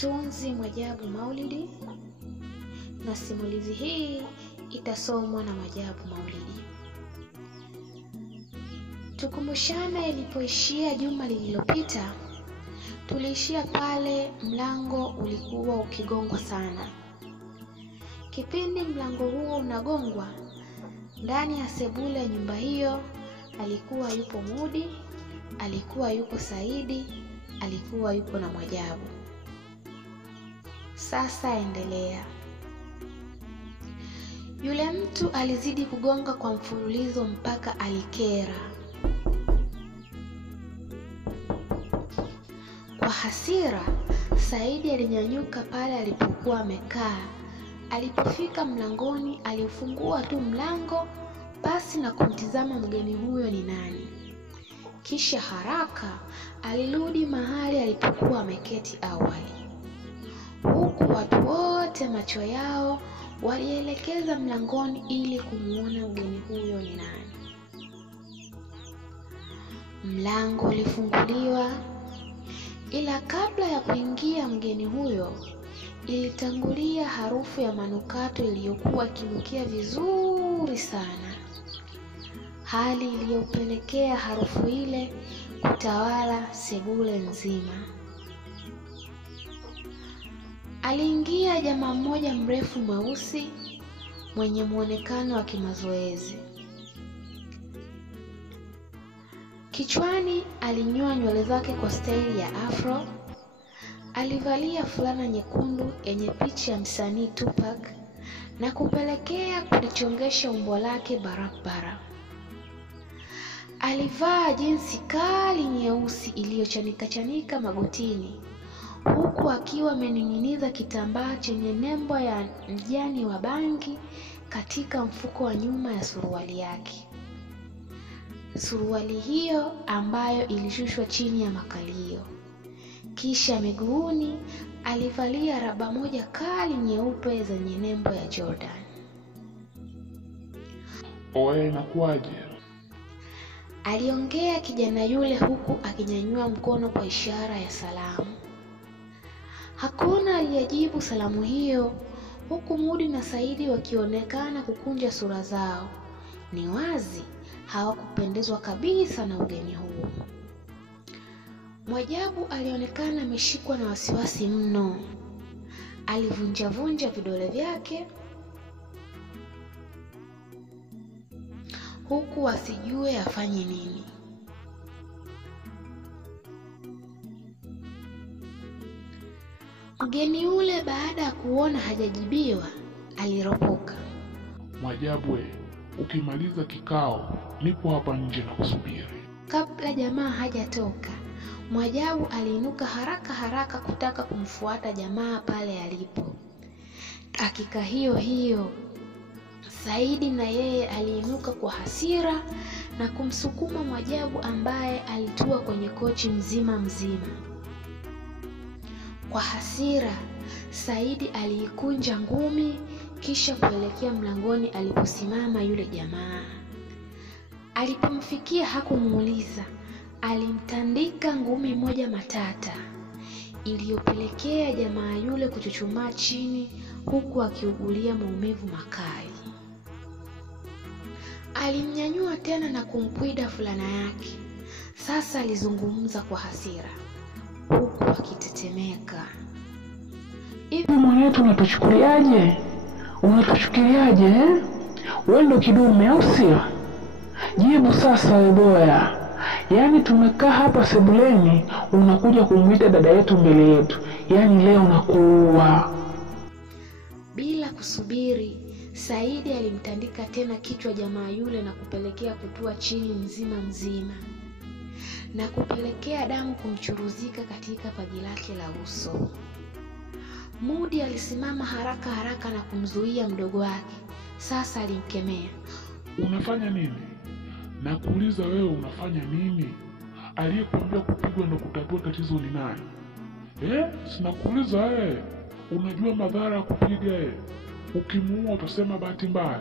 Mtunzi Mwajabu Maulidi, na simulizi hii itasomwa na Mwajabu Maulidi. Tukumbushane ilipoishia juma lililopita. Tuliishia pale mlango ulikuwa ukigongwa sana. Kipindi mlango huo unagongwa, ndani ya sebule ya nyumba hiyo alikuwa yupo Mudi, alikuwa yupo Saidi, alikuwa yupo na Mwajabu. Sasa endelea. Yule mtu alizidi kugonga kwa mfululizo mpaka alikera. Kwa hasira, Saidi alinyanyuka pale alipokuwa amekaa. Alipofika mlangoni, aliufungua tu mlango basi na kumtizama mgeni huyo ni nani. Kisha haraka alirudi mahali alipokuwa ameketi awali. Huku watu wote macho yao walielekeza mlangoni ili kumuona mgeni huyo ni nani. Mlango ulifunguliwa, ila kabla ya kuingia mgeni huyo, ilitangulia harufu ya manukato iliyokuwa ikinukia vizuri sana, hali iliyopelekea harufu ile kutawala sebule nzima. Aliingia jamaa mmoja mrefu mweusi mwenye muonekano wa kimazoezi. Kichwani alinyoa nywele zake kwa staili ya afro. Alivalia fulana nyekundu yenye picha ya msanii Tupac na kupelekea kulichongesha umbo lake barabara. Alivaa jinsi kali nyeusi iliyochanika magotini, huku akiwa amening'iniza kitambaa chenye nembo ya mjani wa bangi katika mfuko wa nyuma ya suruali yake. Suruali hiyo ambayo ilishushwa chini ya makalio. Kisha miguuni alivalia raba moja kali nyeupe zenye nembo ya Jordan. Oe, inakuaje? Aliongea kijana yule huku akinyanyua mkono kwa ishara ya salamu. Hakuna aliyejibu salamu hiyo, huku Mudi na Saidi wakionekana kukunja sura zao. Ni wazi hawakupendezwa kabisa na ugeni huo. Mwajabu alionekana ameshikwa na wasiwasi mno. Alivunja vidole vyake huku asijue afanye nini. Mgeni ule baada ya kuona hajajibiwa aliropoka. Mwajabu, ukimaliza kikao nipo hapa nje na kusubiri. Kabla jamaa hajatoka, Mwajabu aliinuka haraka kutaka kumfuata jamaa pale alipo. Dakika hiyo hiyo Saidi na yeye aliinuka kwa hasira na kumsukuma Mwajabu ambaye alitua kwenye kochi mzima. Kwa hasira, Saidi aliikunja ngumi kisha kuelekea mlangoni aliposimama yule jamaa. Alipomfikia hakumuuliza, alimtandika ngumi moja matata iliyopelekea jamaa yule kuchuchumaa chini huku akiugulia maumivu makali. Alimnyanyua tena na kumkwida fulana yake. Sasa alizungumza kwa hasira huku akitetemeka. Hivi mwanetu unatuchukuliaje? Unatuchukuliaje? Wewe ndo kidume au sio? Jibu sasa wewe boya. Yaani tumekaa hapa sebuleni unakuja kumuita dada yetu mbele yetu. Yaani leo nakuua. Bila kusubiri, Saidi alimtandika tena kichwa jamaa yule na kupelekea kutua chini mzima na kupelekea damu kumchuruzika katika paji lake la uso. Mudi alisimama haraka na kumzuia mdogo wake. Sasa alimkemea. Unafanya nini? Nakuuliza wewe unafanya nini? Aliyekuambia kupigwa ndo kutatua tatizo ni nani? Sinakuuliza wewe. Unajua madhara ya kupiga Ukimuua utasema bahati mbaya.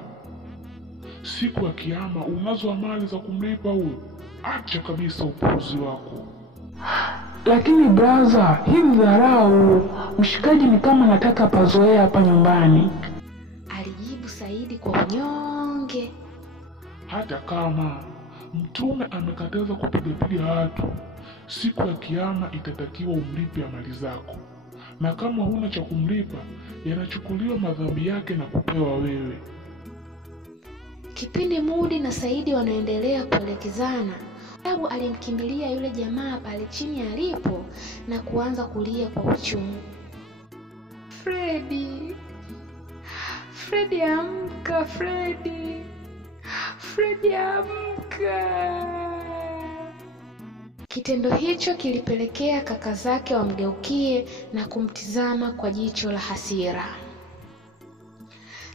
Siku ya kiyama unazo amali za kumlipa huyo. Acha kabisa upuuzi wako. Lakini brother, hii dharau. Mshikaji ni kama nataka pazoea hapa nyumbani, alijibu Saidi kwa unyonge. Hata kama Mtume amekataza kupiga watu, siku ya kiyama itatakiwa umlipe amali zako, na kama huna cha kumlipa yanachukuliwa madhambi yake na kupewa wewe. Kipindi Mudi na Saidi wanaendelea kuelekezana, Ajabu alimkimbilia yule jamaa pale chini alipo na kuanza kulia kwa uchungu. Fredi, amka Fredi, amka. Kitendo hicho kilipelekea kaka zake wamgeukie na kumtizama kwa jicho la hasira.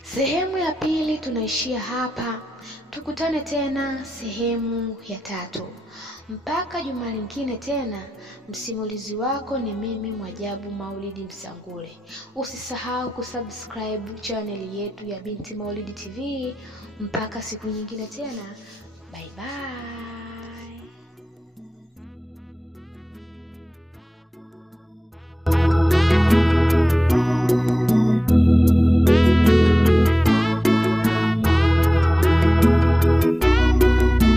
Sehemu ya pili tunaishia hapa. Tukutane tena sehemu ya 3. Mpaka juma lingine tena, msimulizi wako ni mimi Mwajabu Maulidi Msangule. Usisahau kusubscribe channel yetu ya Binti Maulidi TV. Mpaka siku nyingine tena. Bye bye.